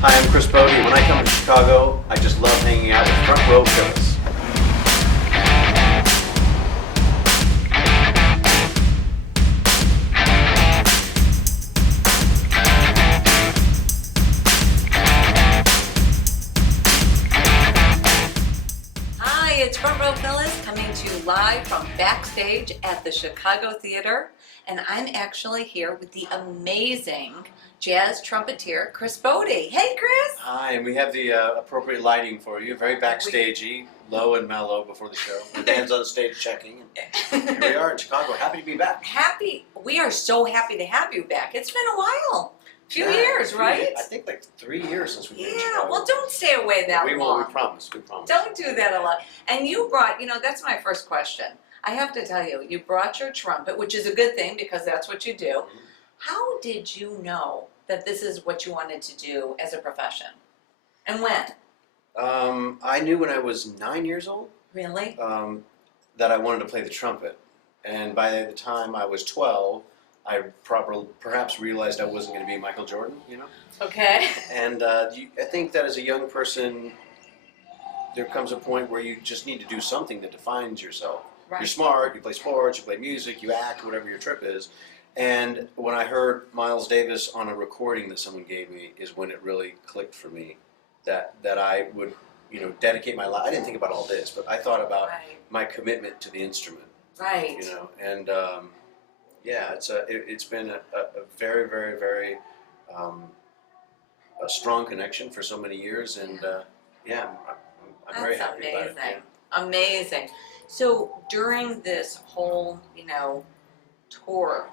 Hi, I'm Chris Botti. When I come to Chicago, I just love hanging out with Front Row Phyllis. Hi, it's Front Row Phyllis coming to you live from Backstage at the Chicago Theater, and I'm actually here with the amazing jazz trumpeter, Chris Botti. Hey, Chris! Hi, and we have the appropriate lighting for you. Very backstagey, low and mellow before the show. The band's on stage checking. And here we are in Chicago. Happy to be back. We are so happy to have you back. It's been a while. Few years, right? I think like 3 years since we've been in Yeah, Chicago. well, don't stay away that we long. will, we promise, we promise. Don't do that a lot. And you brought, that's my first question. I have to tell you, you brought your trumpet, which is a good thing because that's what you do. Mm-hmm. How did you know that this is what you wanted to do as a profession? And when? I knew when I was 9 years old Really? that I wanted to play the trumpet. And by the time I was 12, I perhaps realized I wasn't going to be Michael Jordan, Okay. And I think that as a young person, there comes a point where you just need to do something that defines yourself. Right. You're smart, you play sports, you play music, you act, whatever your trip is. And when I heard Miles Davis on a recording that someone gave me is when it really clicked for me that I would, dedicate my life. I didn't think about all this, but I thought about my commitment to the instrument. Right. And it's been a very, very, very a strong connection for so many years, and I'm very happy about it. Yeah. Amazing. So during this whole, tour,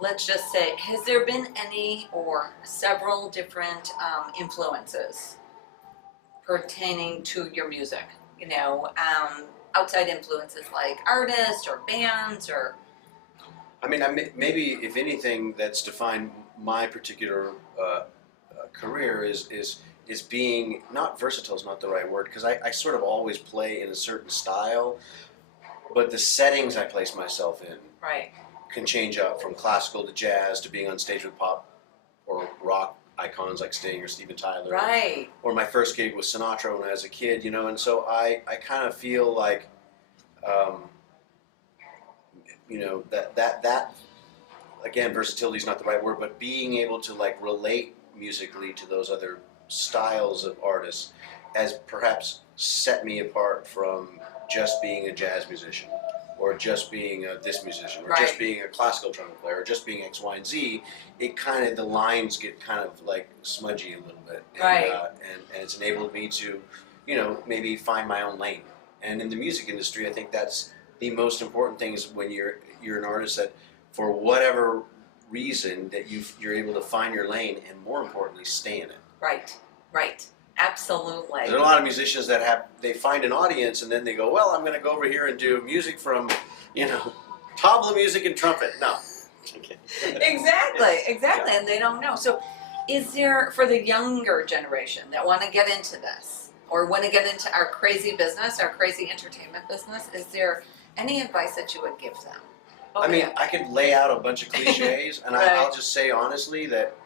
let's just say, has there been any or several different influences pertaining to your music? Outside influences like artists or bands or... I mean, maybe if anything that's defined my particular career is being, not versatile is not the right word, because I sort of always play in a certain style, but the settings I place myself in can change up from classical to jazz to being on stage with pop or rock icons like Sting or Steven Tyler. Right. Or my first gig was Sinatra when I was a kid, and so I kind of feel like, that again, versatility is not the right word, but being able to relate musically to those other styles of artists has perhaps set me apart from just being a jazz musician or just being this musician or just being a classical trumpet player or just being X, Y, and Z. The lines get kind of smudgy a little bit. And, and it's enabled me to, maybe find my own lane. And in the music industry, I think that's the most important thing is when you're an artist that for whatever reason that you're able to find your lane and more importantly stay in it. Right. Absolutely. There are a lot of musicians that they find an audience and then they go, well, I'm going to go over here and do music from, tabla music and trumpet. No. Okay. Exactly. Yeah. And they don't know. So is there, for the younger generation that want to get into this or want to get into our crazy business, our crazy entertainment business, is there any advice that you would give them? I could lay out a bunch of cliches, and I'll just say honestly that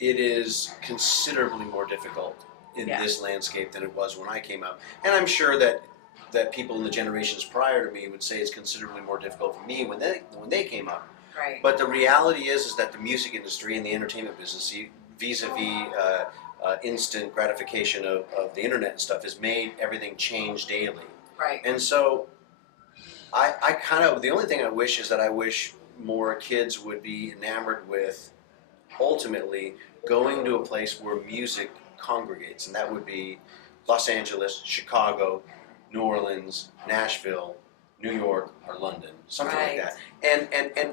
it is considerably more difficult in this landscape than it was when I came up. And I'm sure that people in the generations prior to me would say it's considerably more difficult for me when they came up. Right. But the reality is that the music industry and the entertainment business, vis-a-vis instant gratification of the internet and stuff, has made everything change daily. Right. And so I the only thing I wish is that I wish more kids would be enamored with ultimately going to a place where music congregates, and that would be Los Angeles, Chicago, New Orleans, Nashville, New York, or London, something like that.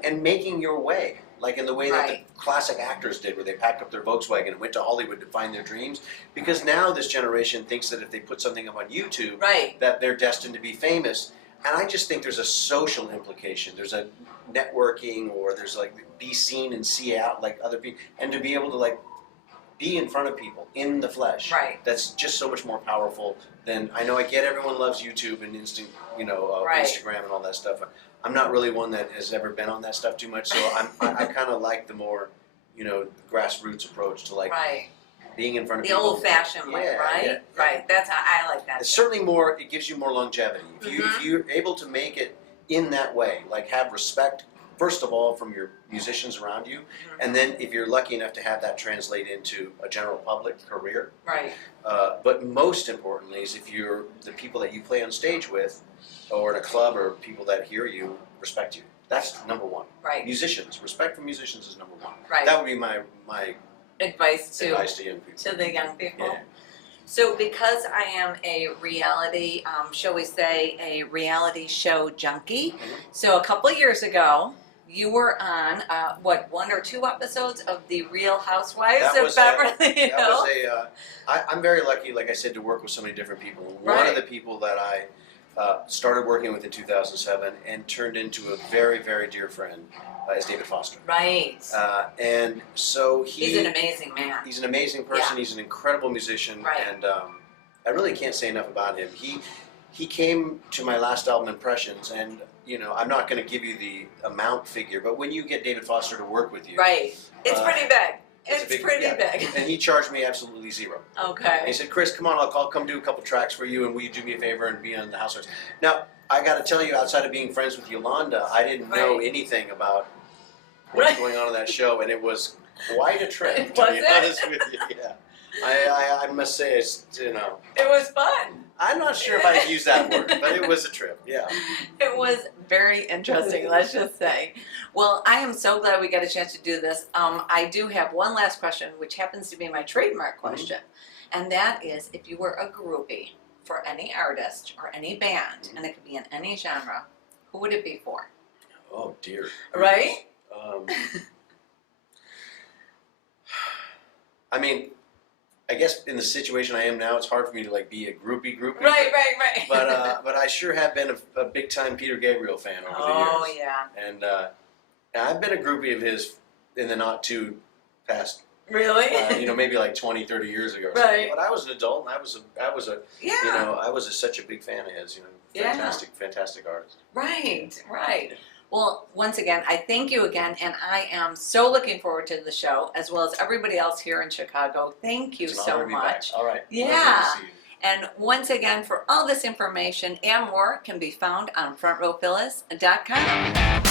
And making your way, like in the way that the classic actors did, where they packed up their Volkswagen and went to Hollywood to find their dreams. Because now this generation thinks that if they put something up on YouTube, that they're destined to be famous. And I just think there's a social implication. There's a networking, or there's be seen and see out like other people, and to be able to be in front of people in the flesh. That's just so much more powerful than, I get everyone loves YouTube and instant, Instagram and all that stuff. I'm not really one that has ever been on that stuff too much, so I kind of like the more, grassroots approach to being in front of The people. old-fashioned way, Yeah, right? yeah. Right. That's how I like that. It's certainly more. It gives you more longevity if you're able to make it in that way. Like have respect first of all from your musicians around you, and then if you're lucky enough to have that translate into a general public career. Right. But most importantly is if you're the people that you play on stage with, or in a club, or people that hear you respect you. That's number one. Right. Musicians, respect for musicians is number one. Right. That would be my Advice to young people. To the young people. Yeah. So because I am a reality, shall we say, a reality show junkie, so a couple of years ago, you were on, one or two episodes of The Real Housewives of Beverly Hills? I'm very lucky, like I said, to work with so many different people. One of the people that I started working with in 2007 and turned into a very, very dear friend is David Foster. Right. And so he's an amazing man. He's an amazing person. Yeah. He's an incredible musician. Right. And I really can't say enough about him. He came to my last album, Impressions, and I'm not going to give you the amount figure, but when you get David Foster to work with you, right, it's pretty big. It's pretty yeah. big. And he charged me absolutely zero. Okay. And he said, "Chris, come on, I'll come do a couple tracks for you, and will you do me a favor and be on the Housewives?" Now, I got to tell you, outside of being friends with Yolanda, I didn't know anything about what's going on in that show, and it was quite a trip. To be honest with you, yeah. I must say, it was fun. I'm not sure if I'd use that word, but it was a trip, yeah. It was very interesting, let's just say. Well, I am so glad we got a chance to do this. I do have one last question, which happens to be my trademark question, and that is, if you were a groupie for any artist or any band, and it could be in any genre, who would it be for? Oh, dear. Right? I mean, I guess in the situation I am now, it's hard for me to be a groupie. Right. But I sure have been a big time Peter Gabriel fan over the years. Oh yeah. And I've been a groupie of his in the not too past. Really? Maybe like 20, 30 years ago. Right. But I was an adult, and I was such a big fan of his. Fantastic artist. Right. Well, once again, I thank you again, and I am so looking forward to the show, as well as everybody else here in Chicago. Thank you so much. All right. Yeah. And once again, for all this information and more can be found on frontrowphyllis.com.